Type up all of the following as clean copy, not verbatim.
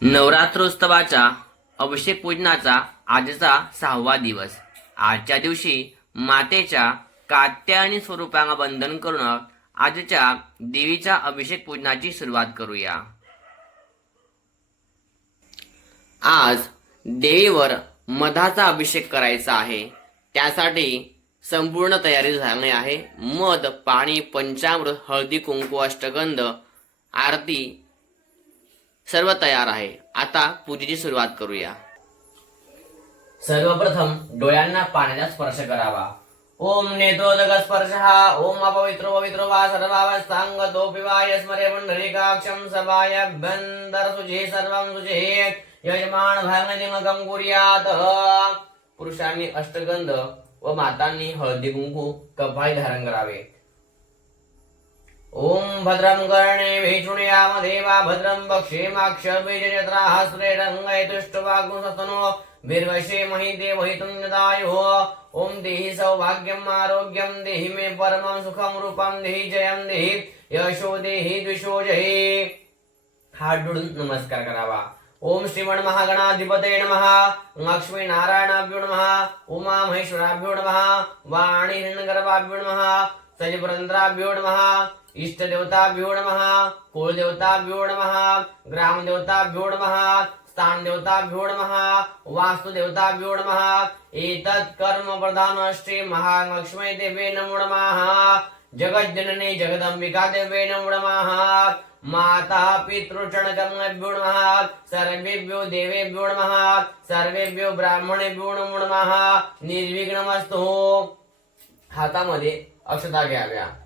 नवरात्रोत्सवाच्या अभिषेक पूजनाचा आजचा 6वा दिवस. आजच्या दिवशी मातेच्या कात्यायनी स्वरूपांना वंदन करून आजच्या देवीच्या अभिषेक पूजनाची सुरुवात करूया. आज देवीवर मधाचा अभिषेक करायचा आहे. त्यासाठी संपूर्ण तयारी झाली आहे. मध, पाणी, पंचामृत, हळदी, कुंकू, अष्टगंध, आरती सर्व तयार आहे. आता पूजेची सुरुवात करूया. सर्वप्रथम डोळ्यांना पाण्याचा स्पर्श करावा. ओम नेत्रोदक स्पर्शः. ओम अपवित्रो पवित्रो वा सर्वावस्थांगतो पिवाय स्मरे पुंडरीकाक्षं सभाय गंधर सुजे सर्वं सुजे यजमान भरणिमकं कुर्यात. पुरुषांनी अष्टगंध व मातांनी हळदी कुंकू कपाळी धारण करावे. ओम भद्रं कर्णे शृणुयाम देवा भद्रं पक्षेमाक्षभिर्यजत्राः श्रेरङ्गैतुष्टवाग्मुसस्तनो वीर्वशे महि देवहितुञ्जदायुः. ओम देहि सौभाग्यम् आरोग्यं देहि मे परमं सुखं रूपं देहि जयं देहि यशो देहि द्विषो जहि. हात जोडून नमस्कार करावा. ओम श्रीमण महागणाधिपते नमः. लक्ष्मी नारायणाभ्यो नमः. उमा महेश्वराभ्यो नमः. वाणी हिरण्यगर्भाभ्यो नमः. सजपुरंद्राभ्यो नमः. इष्ट देवताभ्यो नमः. कुलदेवताभ्यो नमः. ग्राम देवताभ्यो नमः. स्थान देवताभ्यो नमः. वास्तु देवताभ्यो नमः. एतत् कर्म प्रधान श्री महालक्ष्मी देवे नमो नमः. जगज्जननी जगदंबिका देवे नमो नमः. माता पितृचरणकर्मभ्यो नमः. सर्वेभ्यो देवेभ्यो नमः. सर्वेभ्यो ब्राह्मणेभ्यो नमो नमः. निर्विघ्नमस्तु. हातामध्ये अक्षता घ्याव्या.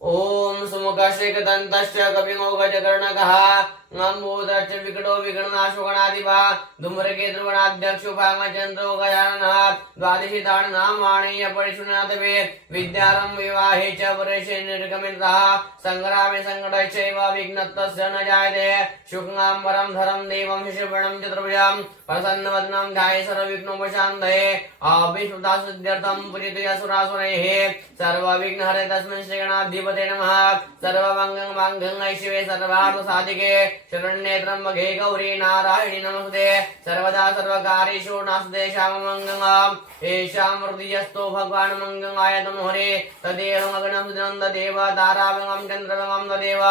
ओम सुमुखश्रेकदन्तस्य कपिमोगजकर्णकः नम्बोदरश्च विकटो विघ्ननाशो गणाधिपा धूम्रकेतुगणाध्यक्षो भामचन्द्रो गजाननः द्वादशी तानि नामानि अपरिशुनाथवे विद्यारम्भ विवाहे च परेशे निर्गमितः सङ्ग्रामे सङ्कटश्चैव विघ्नस्तस्य न जायते शुक्लाम्बरं धरं देवं शिशुवर्णं चतुर्भुजं प्रसन्नवदनं ध्याये सर्वविघ्नोपशान्तये अभिष्टुतासिद्ध्यर्थं पूजितया सुरासुरैः सर्वविघ्नहरे तस्मै श्रीगणाधिपते नमः. सर्वमङ्गलं माङ्गल्ये शिवे सर्वार्थसाधिके शरण्ये त्र्यम्बके गौरी नारायणी नमस्ते. सर्वदा सर्वकार्येषु नास्ते श्याममङ्गलम्. येषां हृदयस्थो भगवान् मङ्गलाय नमो हरे. तदेव मग्नं देव तारावङ्गं चन्द्रवङ्गं तदेव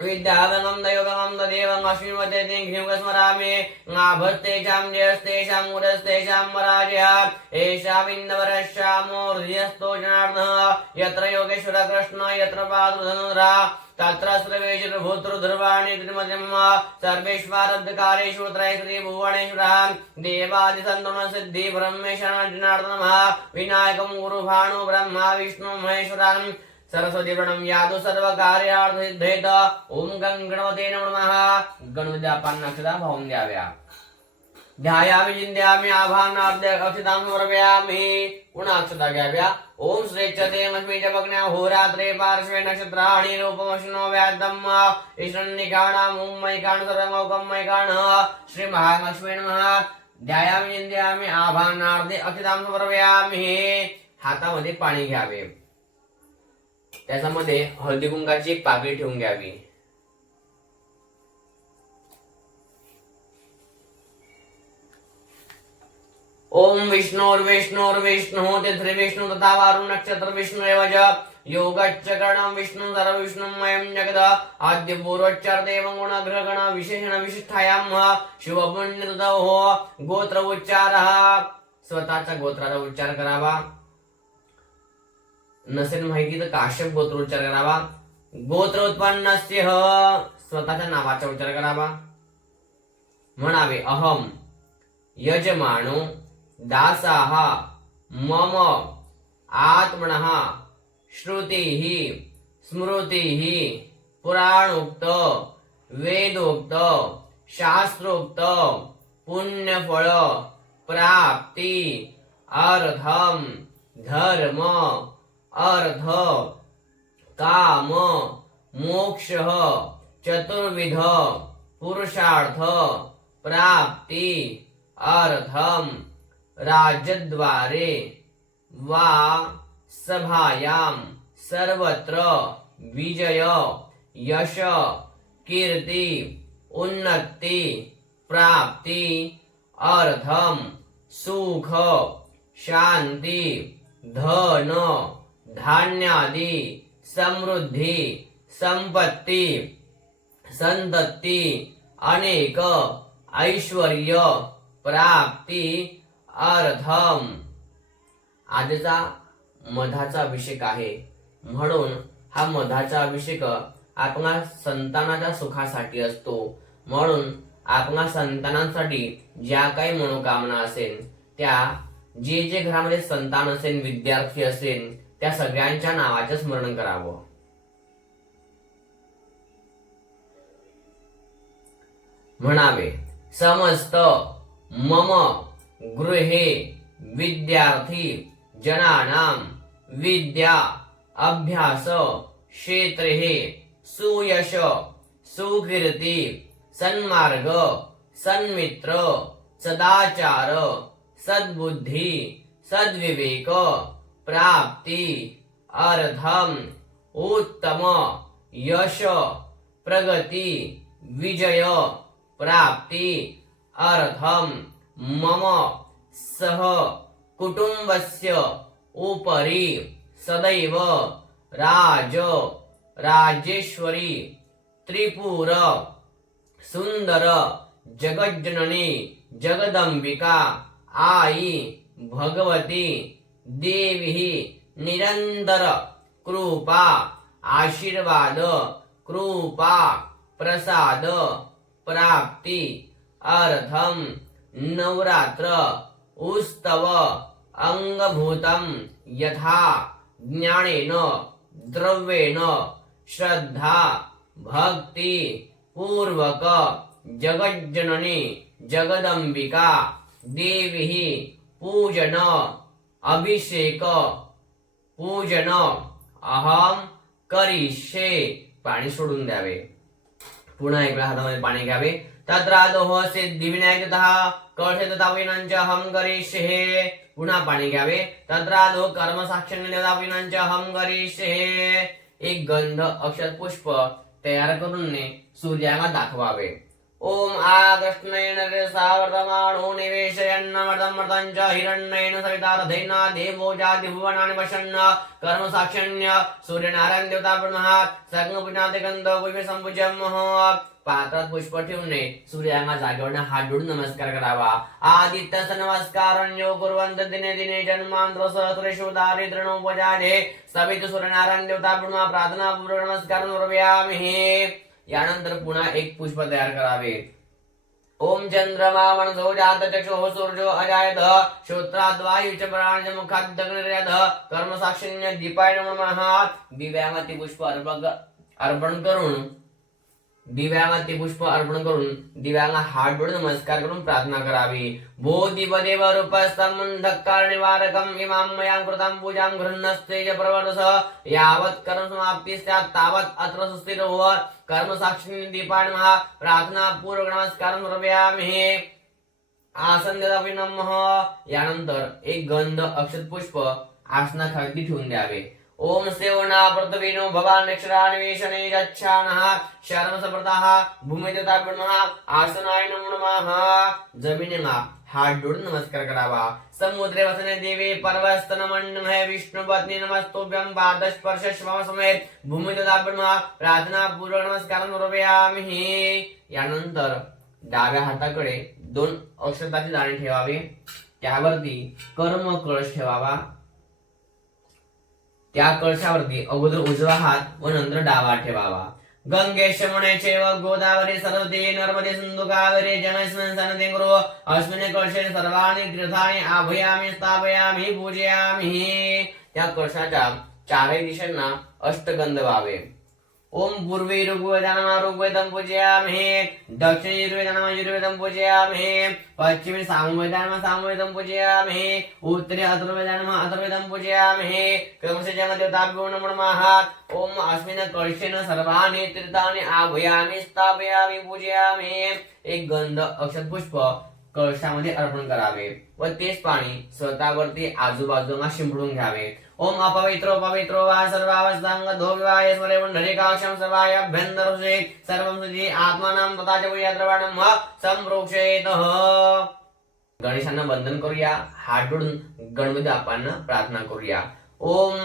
विद्यावङ्गं दैवङ्गं तदेव अश्विनवते घ्युं स्मरामि. नाभस्तेषां जयस्तेषां उदस्तेषां वराजः एषा विन्दवरश्यामो हृदयस्थो जनार्दनः. यत्र योगेश्वर कृष्ण यत्र पादुधनुरा तत्र सर्वेश्वरभूतृध्रुवाणि त्रिमध्यम सर्वेश्वराध्यकारेषु त्रयस्त्रिभुवनेश्वरः देवादिसन्तुनसिद्धि ब्रह्मेश्वर जनार्दनः. विनायकं गुरुभाणु ब्रह्मा विष्णु महेश्वरं सरस्वती प्रणम यादव सर्व कार्यार्थ. ओम गणपते नमः. गणपती आपण अक्षता वाहून द्याव्या. ध्यायामि चिंध्यामि आभानार्थ अक्षतां समर्पयामि. पुन्हा अक्षता घ्याव्या. ओम श्रेच्छते मस्मी च भग्न्या होरात्रे पार्श्वे नक्षत्राणि रूपमश्नो व्यादम् ईश्वरनिकाणां मुम्मैकान् सर्वमौकम्मैकान् श्री महालक्ष्मी नमः. ध्यायामि चिंध्यामि आभानार्थ अक्षतां समर्पयामि. हातामध्ये पाणी घ्यावे. त्याच्यामध्ये हळदी कुंकाची एक पाकळी ठेवून घ्यावी. ओम विष्णुर्विष्णुर्विष्णु ते विष्णु तथा वारुण नक्षत्र विष्णु एवज योगच्च करणं विष्णु सर्व विष्णुमयं जगद आद्य पूर्वोच्चार देव गुण ग्रहगण विशेषण विशिष्टायां शुभ पुण्य हो. गोत्र उच्चारः. स्वतःच्या गोत्राचा उच्चार करावा. नसेल माहिती तर काश्यप गोत्र उच्चार करावा. गोत्र उत्पन्नस्य स्वतःच्या नावाचा उच्चार करावा. म्हणावे अहम यजमानो दासाः मम आत्मनः श्रुतिः स्मृतिः पुराणोक्त वेदोक्त शास्त्रोक्त पुण्यफळ प्राप्ति अर्थम धर्म अर्थ काम मोक्ष चतुर्विध पुरुषार्थ प्राप्ति अर्थम राजद्वारे वा सभायां सर्वत्र विजय यश कीर्ति उन्नती प्राप्ती अर्थम सुख शांती धन धान्यादि समृद्धी संपत्ती संतती अनेक ऐश्वर्य प्राप्ती अर्थम। आजचा मधाचा अभिषेक आहे, म्हणून हा मधाचा अभिषेक आपल्या संतानाच्या सुखासाठी असतो। म्हणून आपल्या संतानांसाठी ज्या काही मनोकामना असेल त्या जे जे घरामध्ये संतान असेल विद्यार्थी असेल त्या सगळ्यांच्या नावाचे स्मरण करावं। म्हणावे समस्त मम गृहे विद्यार्थी जनानां विद्या अभ्यास क्षेत्रे सुयश सुकीर्ति सन्मार्ग सन्मित्र सदाचार सद्बुद्धि सद्विवेक प्राप्ति अर्थम उत्तम यश प्रगति विजय प्राप्ति अर्थम मम सह कुटुंबस्य उपरि सदैव राज राजेश्वरी त्रिपुर सुंदर जगज्जननी जगदंबिका आई भगवती देवी निरंतर कृपा आशीर्वाद कृपा प्रसाद प्राप्ति अर्थम नवरात्र उत्सव अंगभूतम यथा ज्ञानेन द्रव्येण श्रद्धा भक्ति पूर्वक जगज्जननी जगदंबिका देवी पूजन अभिषेक पूजन अहम करिष्ये। पाणी सोडून द्यावे। पुन्हा एकदा हातामध्ये पाणी घ्यावे। तत्रादोह सिद्धिविनायकतः कळशे तथा विनांच अहम करिष्ये। पुन्हा पाणी घ्यावे। तत्रादो कर्म साक्षान्य हम करिष्ये। एक गंध अक्षत पुष्प तयार करून सूर्याला दाखवावे। ओम आकृष्णेन रसावर्तमानो निवेशयन्नमर्तमर्तञ्च हिरण्येन सवितारथेन देवो जाति भुवनानि पश्यन्न कर्म साक्षान्य सूर्यनारायण देवता ब्रह्मा सग्नपुण्याते गंध पुष्पे संपूज्यमः। पात्रात पुष्प ठेवून सूर्याला जागेवर हात जोडून नमस्कार करावा। आदित्यस नमस्कार यो कुर्वन्त दिने दिने जन्मांतर सहस्रेषु दारिद्र्योपजाते सवितु सूर्यनारायण देवता ब्रह्मा प्रार्थना पूर्वक नमस्कार करोमि। यानंतर पुन्हा एक पुष्प तयार करावे। ओम चंद्रमा मनसो जात चक्षुः सूर्यो अजायत श्रोत्राद् वायुश्च प्राणश्च मुखाद् अग्निर्यतः कर्म साक्षिण्य दीपाय नमः। दिव्यामध्ये पुष्प अर्पण करून दिव्याला हात जोडून नमस्कार करून प्रार्थना करावी। बोधिपदेव रूपस्तमंधकार निवारकम इमां मयां कृतां पूजां गृह्णस्तेज प्रवर्तस यावत् कर्म समाप्ति स्यात् तावत् अत्र सुस्थिरो भव। कर्म साक्षिण्य दीपाय नमः। प्रार्थना पूर्वक नमस्कार करोमि। आसन देवावी नमः। यानंतर एक गंध अक्षत पुष्प आसनाखाली ठेवून द्यावे। ओम सेवना पृथ्वीनो भवान अक्षरान्वेषणे गच्छानः शर्मसप्रतः भूमिदेवता ब्रह्मा आसनाय नमो नमः। जमिनीला हात जोडून नमस्कार करावा। समुद्रे वसने देवी पर्वस्तन मंडमहे विष्णु पत्नी नमस्तुभ्यं पादस्पर्श श्रवण समेत भूमिदेवता ब्रह्मा प्रार्थना पूर्वक नमस्कार करोमि। यानंतर डाव्या हाताकडे 2 अक्षताचे दाणे ठेवावे। त्यावरती कर्म कळश ठेवावा। त्या कळशावरती अगोदर उजवा हात व नंतर डावा ठेवावा। गंगेश यमुने चैव गोदावरी सरस्वती नर्मदे सिंधु कावेरी जलेस्मिन् सन्निधिं कुरु। अस्मिन् कळशे सर्वाणि तीर्थानि आभयामि स्थापयामि पूजयामि। त्या कळशाच्या चारही दिशांना अष्टगंध व्हावे। ओम पूर्वे ऋग्वेदानां ऋग्वेदं पूजयामि दक्षिणे यजुर्वेदानां यजुर्वेदं पूजयामि पश्चिमे सामवेदानां सामवेदं पूजयामि उत्तरे अथर्ववेदानां अथर्ववेदं पूजयामि। क्रमशः देवताभ्यो नमो नमः। ओम अस्मिन् कळशेन सर्वाणि तीर्थानि आभयामि स्थापयामि पूजयामि। एक गंध अक्षत पुष्प कळशामध्ये अर्पण करावे व तेच पाणी स्वतःवरती आजूबाजूला शिंपडून घ्यावे। ओम अपवित्रो पवित्रो वा सर्वावस्थांगतो विवाहे स्मरे पुंडरीकाक्षं सभायाभ्यन्तरसुषे सर्वं सुजी आत्मानां तथा च द्रवाणं संप्रोक्षेतः. गणेशांना वंदन करूया. हात जोडून गणपती बाप्पांना प्रार्थना करूया. ओम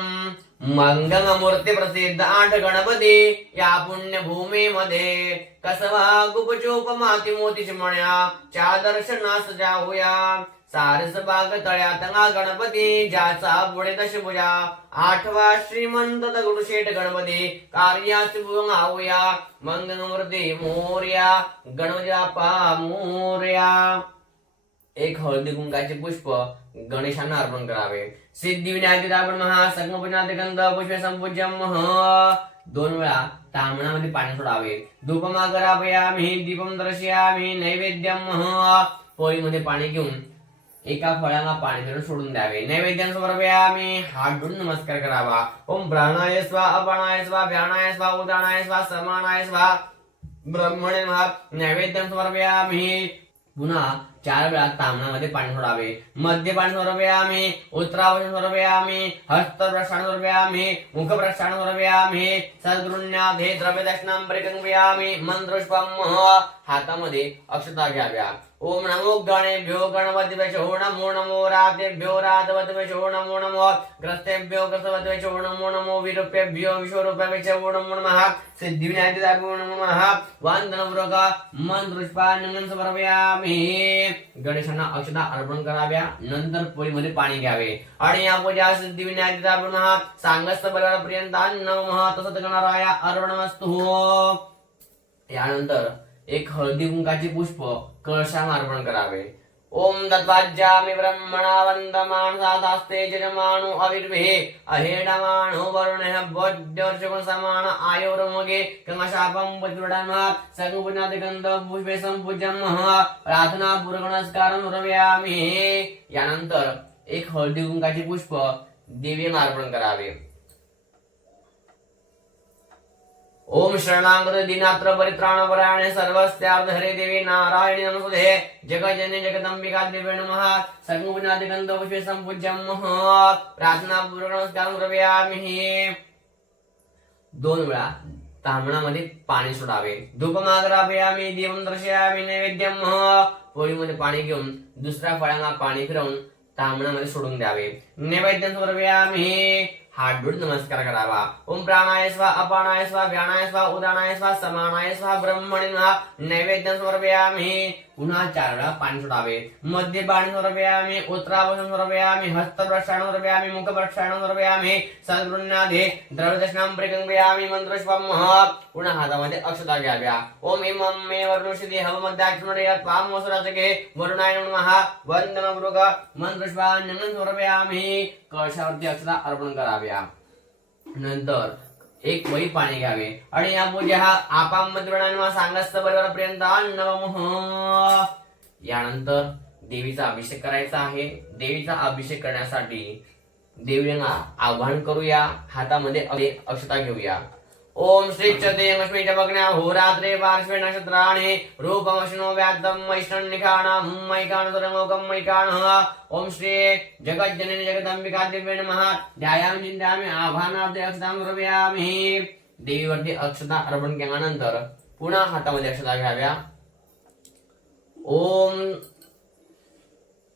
मंगलमूर्ती प्रसिद्ध आठ गणपती या पुण्यभूमीमध्ये कसवा गुपचूप माती मोती चिमण्या च्या दर्शनास जाऊया. सारस बाग तळ्यात गणपती ज्याचा पुढे दशभुजा आठवा श्रीमंत दगडूशेठ गणपती कार्यास आऊया. मंगलमूर्ती मोर्या गणपती बाप्पा मोर्या. एक हळदी कुंकाचे पुष्प गणेशांना अर्पण करावे. सिद्धी विनायक आपण महा संगपुनाथ गंध पुष्पे संपूज्यम. 2 वेळा तांबणामध्ये पाणी सोडावे. धूपमा करावयामी दीपम दर्शयामी नैवेद्यम. पोळीमध्ये पाणी घेऊन एका फळाला पाणी देऊन सोडून द्यावे. नैवेद्यान समर्पयामी. हात जोडून नमस्कार करावा. ओम प्राणाय स्वा अपानाय स्वा व्यानाय स्वा उदानाय स्वा समानाय स्वा ब्रह्मणे नमः. नैवेद्यान समर्पयामी. पुन्हा 4 वेळा तांबणामध्ये पाणी सोडावे. मध्य पाणी समर्पयामी. उत्तरावशन समर्पयामी. हस्त प्रस्थान समर्पयामी. मुख प्रस्थान समर्पयामी. सद्गुण्याधे द्रव्य दक्षिणां परिकंपयामी. मंत्रपुष्पम. हातामध्ये अक्षता घ्याव्या. ओम नमो गणेभ्यो गणपतिभ्यो नमो नमो रातेभ्यो रातवतेभ्यो नमो नमो ग्रस्तेभ्यो ग्रस्तवतेभ्यो नमो नमो विरूपेभ्यो विश्वरूपेभ्यो नमो नमः. सिद्धिविनायकाभ्यो नमो नमः. वंदनपूर्वक मंत्रपुष्पान् समर्पयामी. गणेशांना अक्षता अर्पण कराव्या. नंतर पोळीमध्ये पाणी घ्यावे आणि या पूजा सिद्धिविनायकाभ्यो नमः सांगस्त परिवारपर्यंत नमः तसंच गणराया अर्पणमस्तु. यानंतर एक हळदी कुंकाचे पुष्प कळशाला अर्पण करावे. ओम दत्वाज्यामि ब्रह्मणा वंदमान साधास्ते जजमानु अविर्भे अहेडमानो वरुणः बोध्यर्षगुण समान आयोरमगे कमशापं पुत्रडान्मा संगुणात गंध पुष्पे संपूज्यम. प्रार्थना पूर्वक नमस्कारं रव्यामि. यानंतर एक हळदी कुंकाचे पुष्प देवीला अर्पण करावे. ओम शरणागत दिनात्र परित्राण परायणे सर्वस्यार्थ हरे देवी नारायणी नमस्ते जगजननी जगदंबिका देवी नमः. संगुणात गंध पुष्पे संपूज्यम. प्रार्थना पूर्वक नमस्कार रव्यामि. 2 वेळा तांबणामध्ये पाणी सोडावे. धूपमाग्रापयामी दीपम दर्शयामी नैवेद्यम. पोळीमध्ये पाणी घेऊन दुसऱ्या फळाला पाणी फिरवून तांबणामध्ये सोडून द्यावे. नैवेद्यम समर्पयामी. हात जोडून नमस्कार करावा. ओम प्राणाय स्वा अपानाय स्वा व्यानाय स्वा उदानाय स्वा समानाय स्वा ब्रह्मणे नमः. नैवेद्यं समर्पयामि. पुन्हा 4 वेळा पाणी सोडावे. मध्य पाणी समर्पयामि. उत्तरावशन समर्पयामि. हस्त प्रक्षालन समर्पयामि. मुख प्रक्षालन समर्पयामि. सद्गुण्याधे द्रव्य दक्षिणां परिकंपयामि. मंत्रपुष्पम. पुन्हा हातामध्ये अक्षता घ्याव्या. ओम इमं मे वरुणोषधी हवमध्यात्मने त्वां वसुराजके वरुणाय नमः. वंदनपूर्वक मंत्रपुष्पान् समर्पयामि. कळशावरती अक्षता अर्पण कराव्या. नंतर एक वही पाणी घ्यावे आणि या पूजा आपामध्ये सांगस्त परिवारापर्यंत नमः. यानंतर देवीचा अभिषेक करायचा आहे. देवीचा अभिषेक करण्यासाठी देवीला आवाहन करूया. हातामध्ये अक्षता घेऊया. ओम श्रीचते लक्ष्मीच्या बघण्या होरात्रे पार्श्वे नक्षत्राणे रूपमश्नो व्याद्धम वैष्णव निखाणा मैकाण सुरमोकम मैकाण. ओम श्री जगज्जननी जगदंबिका दिव्य नमः. ध्यायाम चिंतायामी आभानार्थे अक्षतां समर्पयामि. देवीवरती अक्षता अर्पण केल्यानंतर पुन्हा हातामध्ये अक्षता घ्याव्या. ओम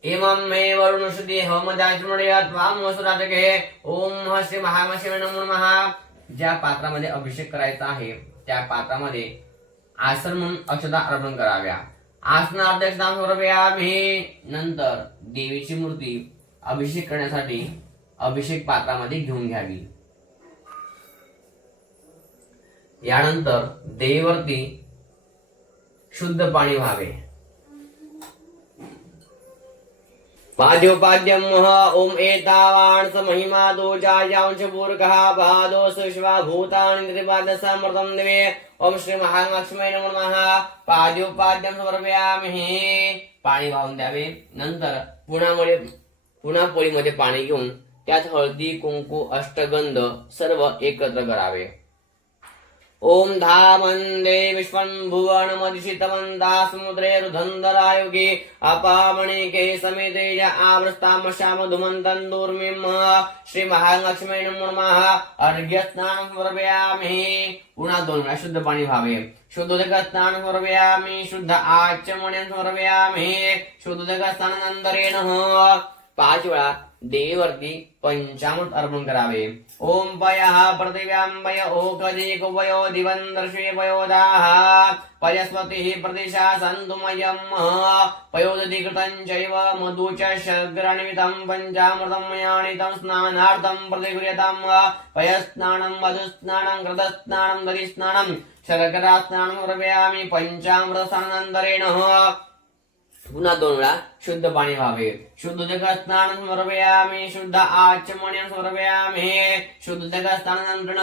इमं मे वरुणोषधी हवमध्यात्मने त्वां वसुराजके. ओम श्री महामशिवे नमो नमः. ज्या पात्रामध्ये अभिषेक करायचा आहे त्या पात्रामध्ये आसन म्हणून अक्षता अर्पण कराव्या. आसनार्थ अक्षतां समर्पयामि. नंतर देवीची मूर्ती अभिषेक करण्यासाठी अभिषेक पात्रामध्ये घेऊन घ्यावी. यानंतर देवीवरती शुद्ध पाणी व्हावे. पाद्योपाद्यम ओम एतावान् स महिमा दोजायांश पूर्कः पादोस विश्वा भूतानि त्रिपाद समर्थं दिवे. ओम श्री महालक्ष्मी नमो नमः. पाद्योपाद्यम समर्पयामि. पाणी वाहून द्यावे. नंतर पुन्हा पोळीमध्ये पाणी घेऊन त्यात हळदी कुंकू अष्टगंध सर्व एकत्र करावे. ओम धामन्दे विश्वं भुवनमधिष्ठितवन्तः समुद्रे रुधन्दरायुगे अपामणिके समेतेज आवृष्टामशामधुमन्तं दूर्मिं श्रीमहालक्ष्मी नमो नमः। अर्घ्यस्नानं समर्पयामि। पुन्हा 2 वेळा शुद्ध पाणी व्हावे। शुद्धोदक स्नान समर्पयामि। शुद्ध आचमनं समर्पयामि। शुद्धोदक स्नानानंतरेण 5 वेळा देवीवरती पंचामृत अर्पण करावे। ओम पयः पृथिव्यां ओकदिकुपयो दिवं दर्शे पयोदाः पयस्पतिः प्रतिशासन्तु मयं पयोदधिकृतं चैव मधु च शर्करानिमितं पञ्चामृतं मयानितं स्नानार्थं प्रतिगृह्यतां पयस्नानं मधुस्नानं घृतस्नानं दधिस्नानं शर्करास्नानं समर्पयामि। पंचामृतस्नानानंतरेण पुन्हा 2 वेळा शुद्ध पाणी व्हावे। शुद्धोदक स्नान समर्पयामि। शुद्ध आचमनं समर्पयामि। शुद्धोदक स्नानानंतर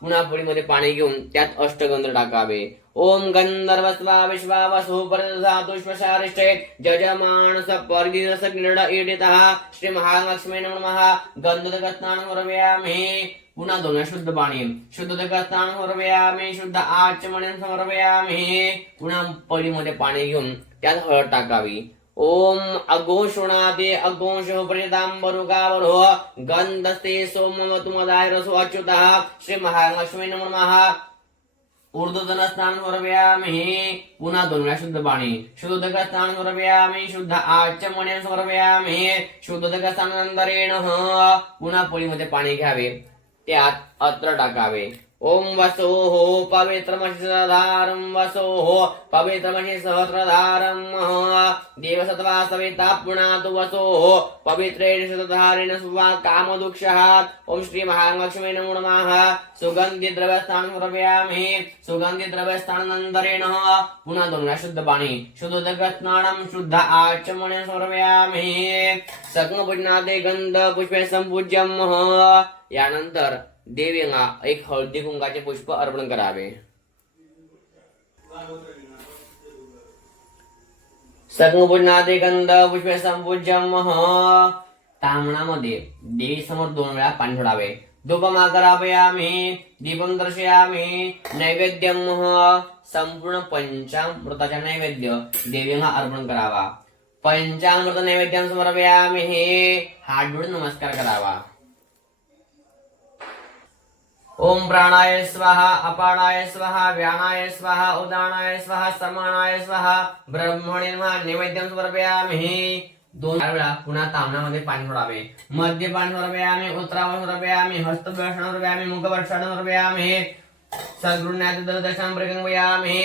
पुन्हा पोळीमध्ये पाणी घेऊन त्यात अष्टगंध टाकावे। ओम गंधर्वस्वा विश्वावसु परधातुष्वशारिष्टे जजमान सपर्गिरस क्रीड ईडितः श्री महालक्ष्मी नमः। गंधोदक स्नान समर्पयामि। पुन्हा 2 वेळा शुद्ध पाणी। शुद्धोदक स्नान समर्पयामि। शुद्ध आचमनं समर्पयामि। पुन्हा पोळीमध्ये पाणी घेऊन त्यात हळद टाकावी। ओम अघोषणाते अघोषो प्रणितांबरुकावरो गंधस्ते सोमवतुमदाय रसो अच्युतः श्री महालक्ष्मी नमो नमः। ऊर्ध्वतन स्नान समर्पयामि। पुन्हा 2 वेळा शुद्ध पाणी। शुद्धोदक स्नान समर्पयामि। शुद्ध आचमनं समर्पयामि। शुद्धोदक स्नानानंतरेण पुन्हा पोळीमध्ये पाणी घ्यावे, त्यात अत्र टाकावे। ओम वसोः पवित्रमशिधारं वसोः पवित्रमशि सहस्रधारं देवसत्वा सविता पुनातु वसोः पवित्रेण शतधारेण सुवा कामदुक्षः। ओम श्री महालक्ष्मी नमो नमः। सुगंधी द्रव्यस्नानं समर्पयामि। सुगंधी द्रव्यस्नानानंतरेण पुन्हा 2 वेळा शुद्ध पाणी। शुद्धोदक स्नानं शुद्ध आचमनं समर्पयामि। सकमपूजनाते गंध पुष्पे संपूज्यं। यानंतर देवीला एक हळदी कुंकाचे पुष्प अर्पण करावे। सकमपूजनाते गंध पुष्पे संपूज्यं। तामणामध्ये देवी समोर 2 वेळा पाणी सोडावे। धूपमा करापयामि। दीपं दर्शयामि। नैवेद्यं संपूर्ण पंचामृताचा नैवेद्य देवीला अर्पण करावा। पंचामृत नैवेद्यं समर्पयामि। हात जोडून नमस्कार करावा। ओम प्राणाय स्वाहा अपानाय स्वाहा व्यानाय स्वाहा उदानाय स्वाहा समानाय स्वाहा ब्रह्मणे नमः। नैवेद्यं समर्पयामि। 2 वेळा पुन्हा तामणामध्ये पाणी सोडावे। मध्य पाणी समर्पयामि। उत्तरावण समर्पयामि। हस्तभ्रक्षणं समर्पयामि। मुखभ्रक्षणं समर्पयामि। सद्गुण्यात दर्शनं प्रगंवयामि।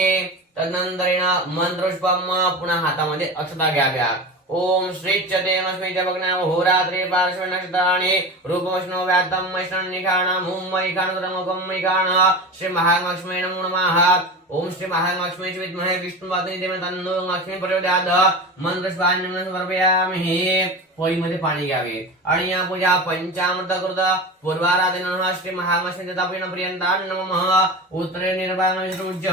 तदनंतरेण मंत्रपुष्पं पुन्हा हातामध्ये अक्षता घ्याव्या। ओम श्रीच्यतेमस्मै भग्नाव होरात्रे पार्श्वे नक्षत्राणि रूपमश्नो व्यात्तं मैष्णं निखाणं हुं मैखाणं मैखाण श्री महालक्ष्मी नमो नमः। ओम श्री महालक्ष्मी विद्महे विष्णुवादिनी देवी तन्नो लक्ष्मी प्रचोदयात्। मंत्रपुष्पांजलिं समर्पयामि। होळीमध्ये पाणी घ्यावे आणि या पूजा पंचामृत कृत पूर्वाराधनेन श्री महालक्ष्मी तथापिन प्रियंतां नमः। उत्तरे निर्वाण विसृज्य।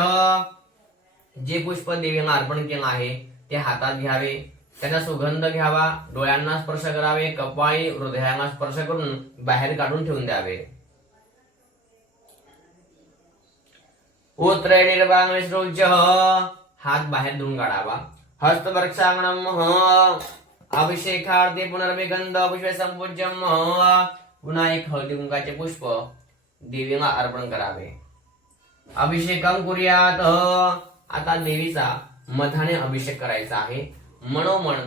जे पुष्प देवीला अर्पण केलं आहे ते हातात घ्यावे, त्याचा सुगंध घ्यावा, डोळ्यांना स्पर्श करावे, कपाळी हृदयाला स्पर्श करून बाहेर काढून ठेवून द्यावे। उत्तरे निर्वाण विसृज्य। हात बाहेर धुवून काढावा। हस्तभक्षांगणं अभिषेकार्थे पुनर्विगंध पुष्पे संपूज्यं। पुन्हा एक हळदी कुंकाचे पुष्प देवीला अर्पण करावे। अभिषेकं कुर्यात। आता देवीचा मधाने अभिषेक करायचा आहे। मनोमन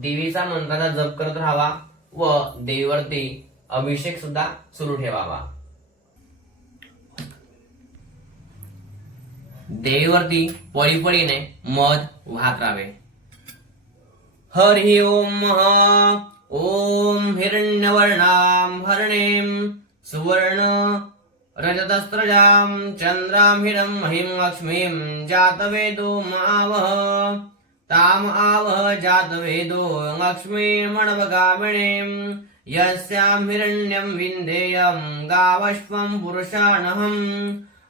देवीचा मंत्राचा जप करत राहावा व देवीवरती अभिषेक सुद्धा सुरू ठेवावा। देवीवरती पळीपळीने मध वाहत राहावे। हरि ओम ओम हिरण्यवर्णां हरणीं सुवर्ण रजतस्त्रजां चंद्रां हिरं महिं लक्ष्मीं जातवेदो मावह ताम आवह जातवेदो लक्ष्मीर्मणवगामिनीं यस्यां हिरण्यं विन्देयं गावश्वं पुरुषाणहम्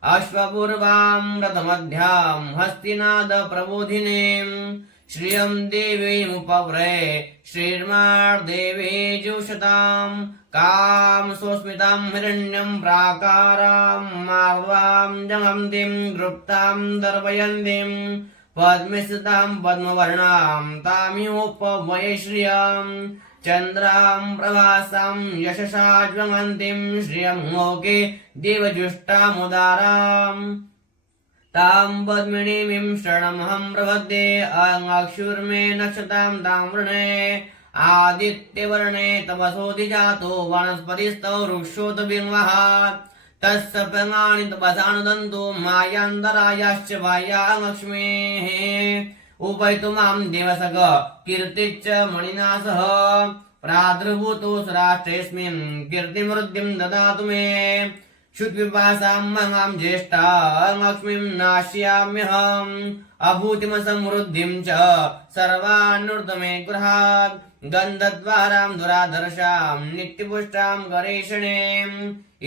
अश्वपूर्वां रथमध्यां हस्तिनाद प्रबोधिनीं श्रियं देवीमुपव्रे श्रीर्मार्देवी जुषतां कां सोस्मितां हिरण्यं प्राकारां मार्वां जगन्तीं दृप्तां दर्पयन्तीं पद्मस्थितां पद्मवर्णां तामिहोपवये श्रियं चन्द्रां प्रभासां यशसा ज्वलन्तीं श्रियं लोके देवजुष्टामुदाराम् तां पद्मिनीं शरणमहं प्रपद्ये अक्षुर्मे नक्षतां तां वृणे आदित्यवर्णे तपसोऽधिजातो वनस्पतिस्थौ वृक्षोत बिन्वः तत्सप्तमानि तपसानुदन्तु मायान्तरायाश्च बाह्या लक्ष्मीः उपैतु मां देवसग कीर्तिश्च मणिना सह प्रादुर्भूतो सुराष्ट्रेऽस्मिन् कीर्तिमृद्धिं ददातु मे शुद्विपासां ममां ज्येष्ठां लक्ष्मीं नाशयाम्यहम् अभूतिमसमृद्धिं च सर्वान्नूर्ध्वमे गृहात् गन्धद्वारां दुराधर्षां नित्यपुष्टां गणेशणीं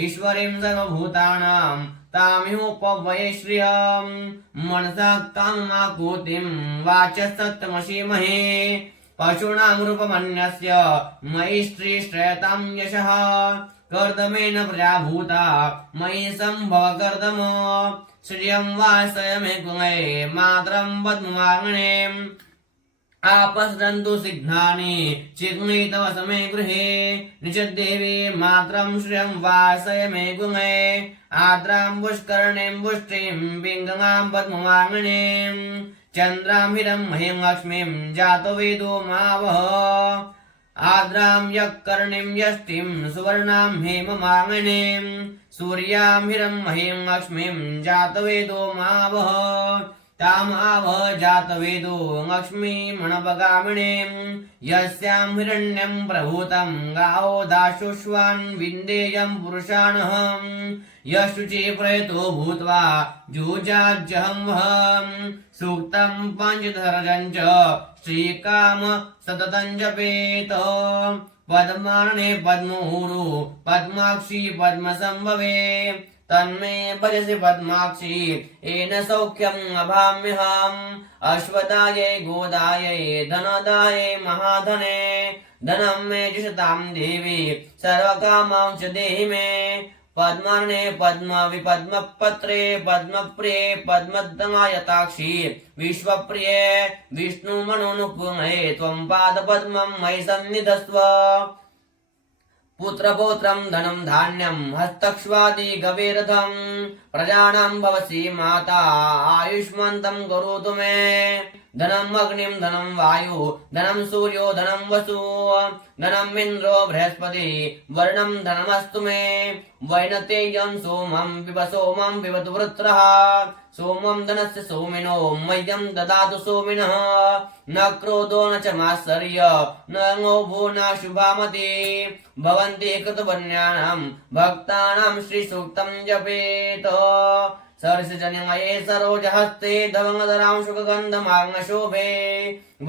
ईश्वरीं सर्वभूतानां तामिहोपवये श्रियं मनसा काममाकुतिं वाचस्तत्तमसीमहे पशूनां रूपमन्यस्य मयि श्रीश्रेयतां यशः कर्दमेन प्रजाभूता मयि सम्भव कर्दम श्रियं वासय मे कुमये मातरं पद्मवाङ्मणीम् आपसरन्तु सिग्नानि चिग्नि तव समे गृहे निषद्देवी मातरं श्रियं वासय मे कुमये आद्रां पुष्करणीं पुष्टिं पिङ्गमां पद्मवाङ्मणीम् चन्द्रां हिरं महीं लक्ष्मीं जातवेदो मावह आद्रां यक्कर्णीं यष्टिं सुवर्णां हेममाङ्गणीं सूर्यां हिरं महीं लक्ष्मीं जातवेदो मावह ताम् आवह जातवेदो लक्ष्मीमणपगामिनीं यस्यां हिरण्यं प्रभूतं गावो दाशुष्वान् विन्देयं पुरुषाणहं यशुचि प्रयतो भूत्वा जुजाज्यहं वहम् सूक्तं पञ्चधरजं च श्रीकाम सततं जपेत पद्मार्णे पद्मूरु पद्माक्षी पद्मसंभवे तन्मे भजसि पद्माक्षी येन सौख्यम् अभाम्यहम् अश्वदायै गोदायै धनदायै महाधने धनं मे जुषतां देवी सर्वकामां च देहि मे पद्मार्णे पद्मविपद्मपत्रे पद्मप्रिये पद्मद्दमायताक्षी विश्वप्रिये विष्णुमनोनुपुङ्गे त्वं पादपद्मं मयि सन्निधस्व पुत्रपौत्रं धनं धान्यं हस्तक्ष्वादि गवेरथं प्रजानां भवसि माता आयुष्मन्तं करोतु मे धनम् अग्निं धनं वायु धनं सूर्यो धनं वसु धनम् इन्द्रो बृहस्पति वर्णं धनमस्तु मे वैनतेयं सोमं पिबतु वृत्रः सोमं धनस्य सोमिनो मह्यं ददातु सोमिनः न क्रोधो न च मात्सर्य न लोभो न शुभामति भवन्ति कृतवन्यानां भक्तानां श्रीसूक्तं जपेत सरसजनमये सरोजहस्ते दवङ्गधरां शुकगन्धमाग्नशोभे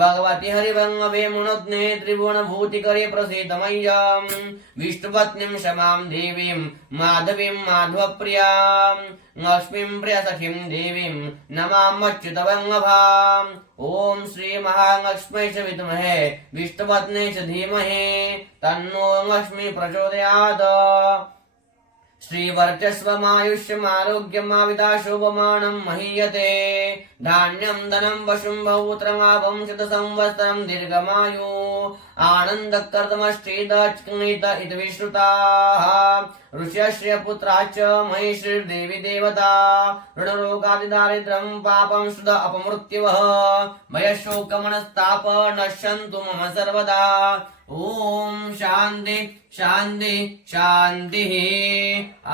भगवति हरिभङ्गवे मुनोज्ञे त्रिभुवनभूतिकरे प्रसीदमय्यं विष्णुपत्नीं क्षमां देवीं माधवीं माधवप्रियां लक्ष्मीं प्रियसखीं देवीं नमाम्यच्युतवङ्गभाम् ॐ श्रीमहालक्ष्म्यै च विद्महे विष्णुपत्न्यै च धीमहि तन्नो लक्ष्मी प्रचोदयात् श्रीवर्चस्वमायुष्यमारोग्यमाविदाशोभमानं महीयते धान्यं धनं वशुं बहुपुत्रमाभं शतसंवत्सरं दीर्घमायु आनन्दकर्दमश्चेदच्क्रीत इति विश्रुताः ऋष्यस्य पुत्राश्च मयि श्रीर्देवी देवता ऋणरोगादिदारिद्र्यं पापं श्रुत अपमृत्युवः भयशोकमनस्ताप नश्यन्तु मम सर्वदा ओम शांति शांति शांतिः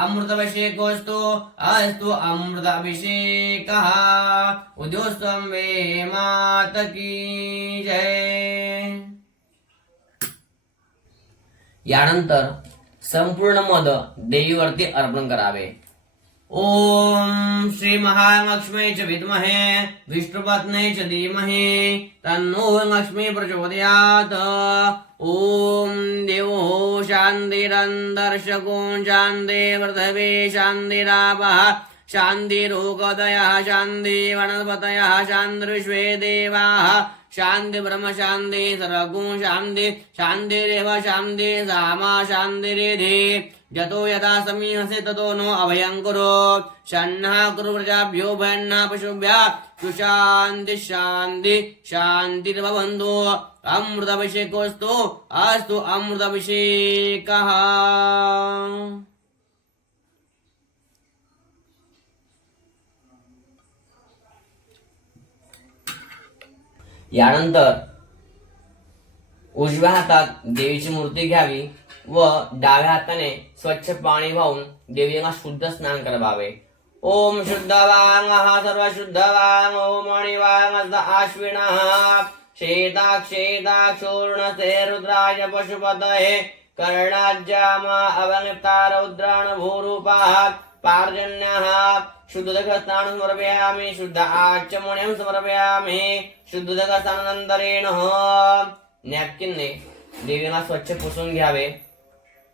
अमृताभिषेकोऽस्तु अस्तु अमृताभिषेकः उद्योत्सवं वे माता की जय। यानंतर संपूर्ण मद देवीवरती अर्पण करावे। ओम श्री महालक्ष्म्यै च विद्महे विष्णुपत्न्यै च धीमहि तन्नो लक्ष्मी प्रचोदयात्। ओम देवो शान्तिरन्तरिक्षको शान्तिर्पृथिवी शान्तिरापः शान्तिरोगदयः शान्ति वनस्पतयः शान्तिर्विश्वे देवाः शान्ति ब्रह्म शान्ति सर्वगुण शान्ति शान्तिरेव शान्ति सामा शान्तिरिधि यतो यदा समीहसे ततो नो अभयं कुरु शन्नः कुरु प्रजाभ्यो भयन्नः पशुभ्यः सुशान्ति शान्ति शान्तिर्भवन्तु अमृताभिषेकोऽस्तु अस्तु अमृताभिषेकः। यानंतर उजव्या हातात देवीची मूर्ती घ्यावी व डाव्या हाताने स्वच्छ पाणी वाहून देवीला शुद्ध स्नान करावे। ओम शुद्धवांगः सर्वशुद्धवांग ओम मणिवांग आश्विनः शेताक्षूर्णसे रुद्राय पशुपतये कर्णाज्जामा अवनिप्ता रौद्राण भूरूपाः पार्जन्यः शुद्धदघस्नानं समर्पयामि शुद्ध आचमनीयं समर्पयामि शुद्धदघस्नानानंतरेण नॅपकिनने देवीला स्वच्छ पुसून घ्यावे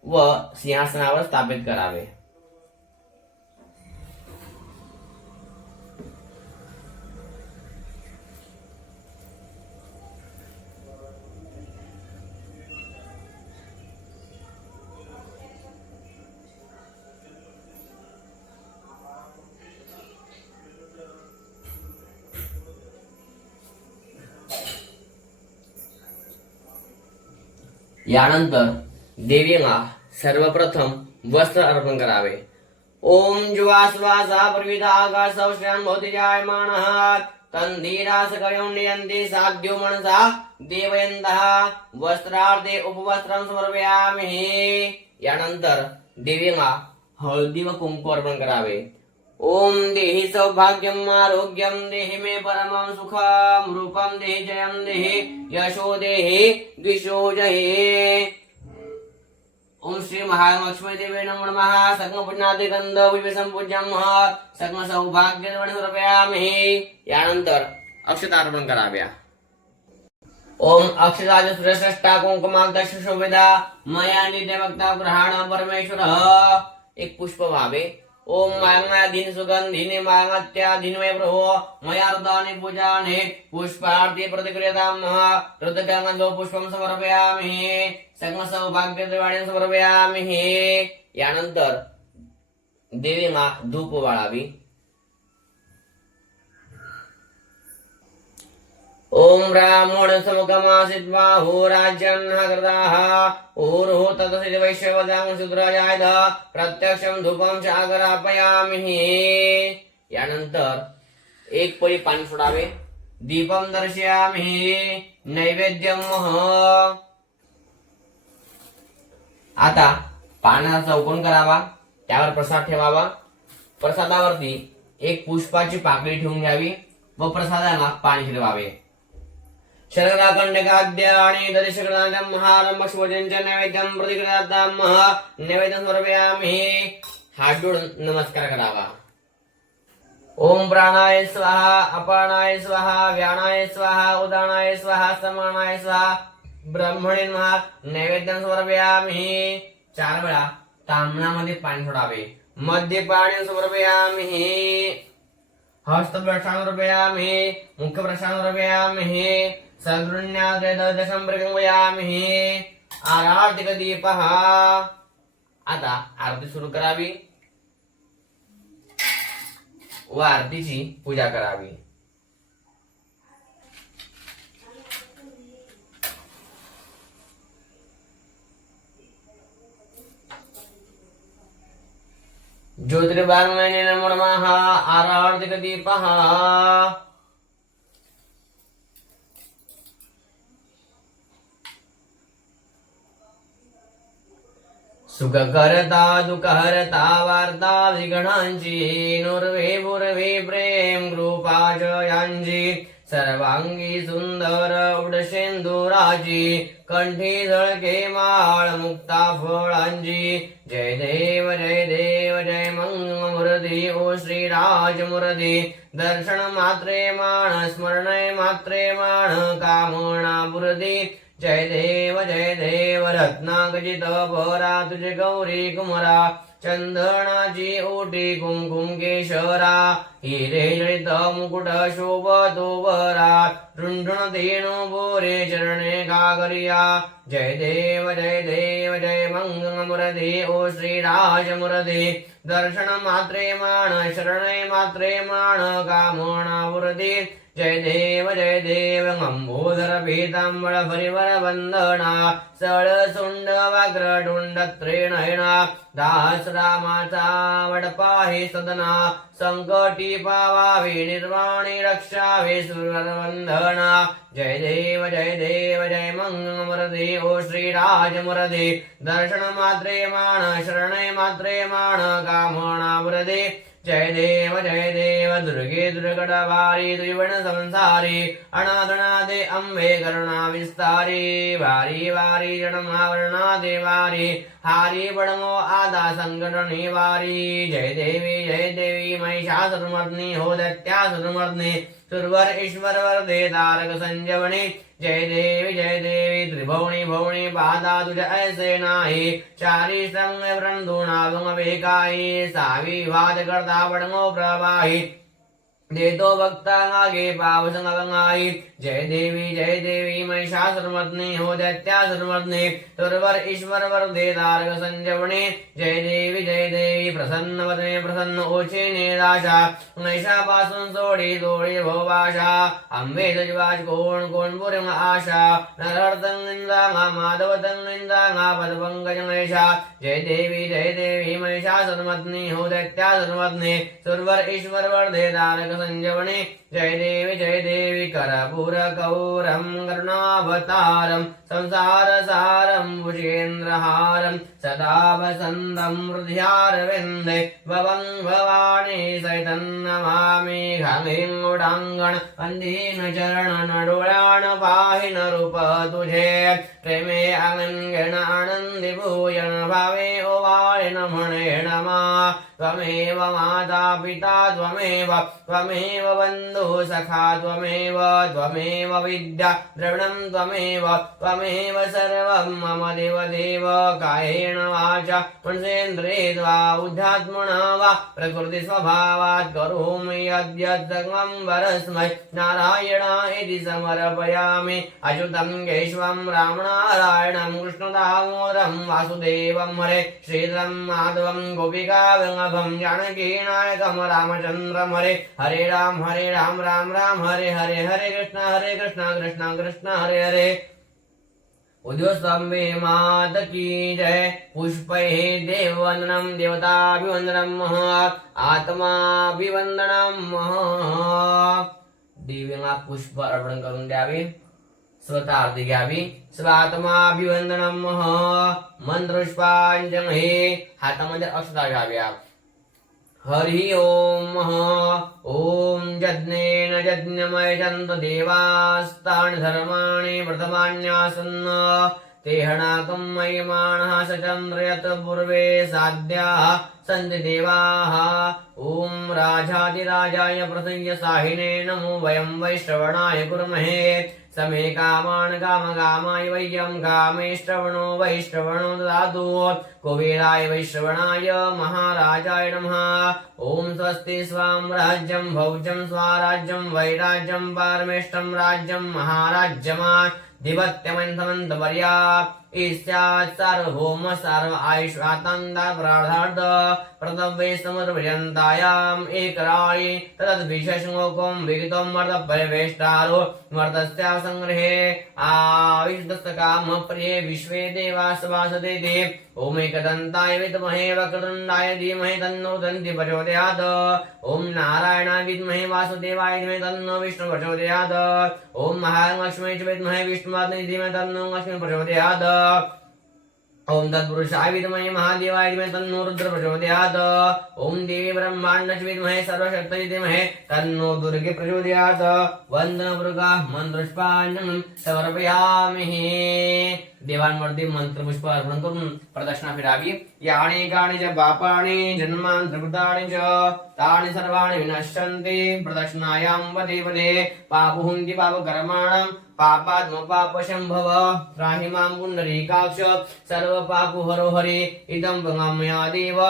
व सिंहासनावर स्थापित करावे। यानंतर देवीला सर्वप्रथम वस्त्र अर्पण करावे। ओम ज्वास्वासा प्रविधा आकाशौष्ठ्यान् भवति जायमानः तन्धीरासकर्यं नियन्ति साध्यो मनसा देवयन्तः वस्त्रार्थे उपवस्त्रं समर्पयामि। यानंतर देवीला हळदी व कुंकू अर्पण करावे। ओम देहि सौभाग्यम आरोग्यम देहि मे परमं सुखम रूपम देहि जयम देहि यशो देहि द्विषो जहि। ओम श्री महालक्ष्मी देवी नमो नमः सकल पुण्यादि गंध विवे संपूज्यम सकल सौभाग्य समर्पयामि। यानंतर अक्षता अर्पण कराव्या। ओम अक्षताज सुरश्रेष्ठा कुंकुमाक्ष शोभिता मया नित्यभक्ता ग्रहाण परमेश्वरः। एक पुष्प व्हावे। ओम मांगाधीन सुगंधीने मांगत्याधीनमय प्रभो मया रुदानि पूजाने पुष्पार्थे प्रतिक्रियतां रुद्रगंधो पुष्पं समर्पयामि सकल सौभाग्यद्रव्याणि समर्पयामि। यानंतर देवीला धूप वाळावी। ओम ब्राह्मण समकमासित बाहु राज्यन्न कृताः ऊर्हो ततसित वैश्यवदां शूद्राजायत प्रत्यक्षं धूपं चागरापयामि। यानंतर एक पळी पाणी सोडावे। दीपम दर्शयामि नैवेद्यम आता पाण्याचा चौकोन करावा त्यावर प्रसाद ठेवावा। प्रसादावरती एक पुष्पाची पाकळी ठेवून घ्यावी व प्रसादाला पाणी फिरवावे। शरणाकंडकाद्यानि दर्शकनादं महारमश्वजंच नैवेद्यं प्रतिक्रियातां नैवेद्यं समर्पयामि। हात जोडून नमस्कार करावा। ओम प्राणाय स्वाहा अपानाय स्वाहा व्यानाय स्वाहा उदानाय स्वाहा समानाय स्वाहा ब्रह्मणे नमः नैवेद्यं समर्पयामि। 4 वेळा तांबणामध्ये पाणी सोडावे। मध्ये पाणी समर्पयामि। हस्त प्रशांत समर्पयामि मुख प्रशांत समर्पयामि सगृण्यादशं प्रगमयामि। आरार्तिक दीपः आता आरती सुरू करावी व आरतीची पूजा करावी। ज्योतिर्वाङ्मये नमो नमः आरार्तिक दीपः सुखकर्ता दुःखहर्ता वार्ता विघ्नांची नुर्वे भुर्वे प्रेम कृपा जयांची सर्वांगी सुंदर उडशेंदुराची कंठी झळके माळ मुक्ता फळांची। जय देव जय मंगमुरती ओ श्रीराजमुरती दर्शन मात्रे माण स्मरणे मात्रे माण कामना बुरती। जय देव रत्नागजित भरा तुझे गौरी कुमरा चंदनाची ओटी कुंकुम केशरा हिरे जडित मुकुट शोभतो वरात रुंढुण धेनु बोरे चरणे गागरिया जय देव जय मंगलमुरदे ओ श्रीराजमुरदे दर्शन मात्रे माण शरणे मात्रे माण कामना वृदे जय देव अंबोधर पीतांबर परिवर वंदना सळ सुंड व्याघ्र डुंड त्रिनयना दास रामाचा वडपाहे सदना संकटी पावावे निर्वाणी रक्षावे सुरवर वंदना जय देव जय मंगलमुरदे ओ श्रीराजमुरदे दर्शन मात्रे माण शरणे मात्रे माण कामना वृदे जय देव दुर्गे दुर्गटवारी द्विवण संसारी अनाथनादे अंबे करुणा विस्तारी वारी वारी जन्मावरणादे वारी हारी बडमो आदा संकट निवारी जय देवी महिषासुरमर्दिनी हो दैत्यासुरमर्दिनी सुरवर ईश्वर वरदे तारक संजीवनी जय देवी त्रिभुवनी भुवनी पादा तुझ ऐसे नाही चारी संग वृंदुनाभंग बेकाई सावी वाद करता बडमो प्रवाही देतो भक्तांगे पाव संगंगाई जय देवी महिषासुरमर्दिनी हो दैत्यासुरमर्दिनी तुरवर ईश्वर वरदे तारक संजीवनी जय देवी प्रसन्न वदने प्रसन्न ओछे निराशा महिषापासून सोडी भोभाषा अंबे तुझवाच कोण पुरम आशा नरहर्तंगिंदांगा माधवतंगिंदांगा पदपंकज महिषा जय देवी महिषासुरमर्दिनी हो दैत्यासुरमर्दिनी तुरवर ईश्वर वरदे तारक संजीवनी जय देवी करपूर कौरम करुणावतारम संसार सारम भुजेन्द्रहारम सदा वसंतम हृदयारविंदे भवं भवानी सहितं नमामि घमिंगुडांगण वंदीन चरण नडोळाण पाहिन रूप तुझे प्रेमे अंगण आनंदी भूयन भावे ओवाळिन म्हणे नमा त्वमेव माता पिता त्वमेव बंधु सखा त्वमेव विद्या द्रविणं त्वमेव सर्वं मम देव कायेन वाचा मनसेन्द्रियेर्वा बुद्ध्यात्मना वा प्रकृति स्वभावात् करोमि यद्यद् वरस्मै नारायणाय समर्पयामि अच्युतं केशवं रामनारायणं कृष्णदामोदरं वासुदेवं हरे श्रीधरं माधवं गोपिकावल्लभं जानकीनायकं रामचन्द्रं हरे राम राम राम हरे हरे कृष्ण कृष्ण हरे हरे उद्योस्तंभे मात की जय पुष्पै देववंदनम देवताभिवंदनम आत्माभिवंदनम देवीला पुष्प अर्पण करून द्यावे स्वतः आरती घ्यावी स्वात्माभिवंदनम मंत्रपुष्पांजन हे हातामध्ये अक्षता घ्याव्या हरि ओम ओम यज्ञेन यज्ञमयजन्त देवास्तानि धर्माणि प्रथमान्यासन् तेहणाकं मयिमाणः सचन्द्रयत् पूर्वे साध्याः सन्ति देवाः ओम राजाधिराजाय प्रसय्य साहिने नमो वयं वैश्रवणाय कुर्महे समे कामान् कामकामाय वैयं कामेश्रवणो वैश्रवणो ददातु कुबेराय वैश्रवणाय महाराजाय नमः ओम स्वस्ति स्वां राज्यं भौज्यं स्वाराज्यं वैराज्यं पारमेष्टं राज्यं महाराज्यमा दिवत्यमन्तमन्तवर्या ईस्यात् सार्वभौम सर्व आयुष्वातान्ता प्रार्थार्थ प्रतव्ये समर्पयन्तायाम् एकराळि तद्विशेषमोकं विगितं वर्तपरिवेष्टारो वर्तस्या संग्रहे आविष्टस्तकामप्रिये विश्वे देवासवासते ते ओम एकदन्ताय विद्महे वक्रतुण्डाय धीमहि तन्नो दन्ति प्रचोदयात् ओम नारायणाय विद्महे वासुदेवाय धीमहि तन्नो विष्णु प्रचोदयात् ओम महालक्ष्मी च विद्महे विष्णुपत्नी धीमहि तन्नो लक्ष्मी प्रचोदयात् ओम तत्पुरुषाय विद्महे महादेवाय धीमहि तन्नो रुद्र प्रचोदयात् ओम देवी ब्रह्माण्डस्य विद्महे सर्वशक्तये धीमहि तन्नो दुर्गे प्रचोदयात् वन्दनपूर्वका मन्त्रपुष्पाञ्जलिं समर्पयामि देवांवरती मंत्रपुष्प अर्पण करून प्रदक्षिणा फिरावी यानि कानि च पापानि जन्मान्तरकृतानि च तानि सर्वाणि विनश्यन्ति प्रदक्षिणायां पदे पदे पापहुन्ति पापकर्माणां पापात्मपापशम्भव त्राहि मां पुण्डरीकाक्ष सर्वपापहरो हरे इदं भगाम्या देव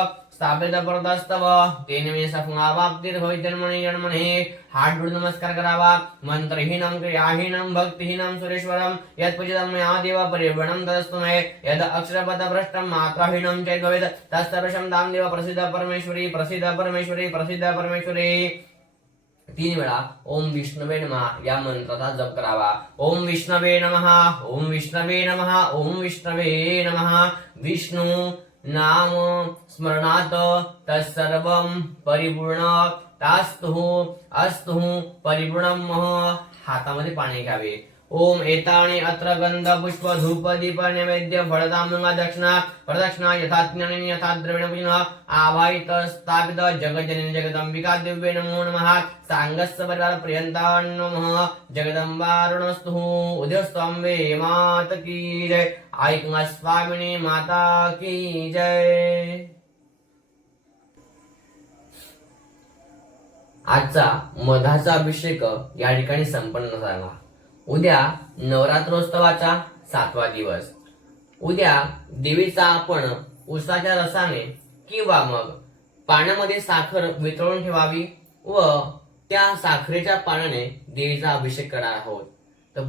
स्थापित परतस्तव तेन मे सफलावाप्तिर्भवित जन्मने जन्मने हात जोडून नमस्कार करावा मंत्रहीनं क्रियाहीनं भक्तिहीनं सुरेश्वरं यत्पूजितं मया देव परिवणं तदस्तु मे यद अक्षरपद भ्रष्टं मात्राहीनं चेत् भवेत् तत्सर्वशं दां देव प्रसिद्ध परमेश्वरी प्रसिद्ध परमेश्वरी प्रसिद्ध परमेश्वरी 3 वेळा ओम विष्णवे नमः या मंत्राचा जप करावा ओम विष्णवे नमः ओम विष्णवे नमः ओम विष्णवे नमः विष्णु नाम स्मरणात तत्सर्वं परिपूर्ण तास्तु अस्तु परिपूर्णम हातामध्ये पाणी घ्यावे ओम एतानि अत्र गंध पुष्प धूप दीप नैवेद्य फलताम्बूल दक्षिणा प्रदक्षिणा यथाज्ञानेन यथा द्रव्येण पूजन आवाहित स्थापित जगज्जननी जगदंबिका दिव्ये नमो नमः सांगस्य परिवार प्रियंता नमः जगदंबारुणस्तु उदयस्तंबे मात की जय ऐकंगा स्वामिनी माता की जय। आजचा मधाचा अभिषेक या ठिकाणी संपन्न झाला। उद्या नवरात्रोत्सवाचा 7वा दिवस। उद्या देवीचा आपण उसाच्या रसाने किंवा मग पाण्यामध्ये साखर वितळून ठेवावी व त्या साखरेच्या पाण्याने देवीचा अभिषेक करणार आहोत। तर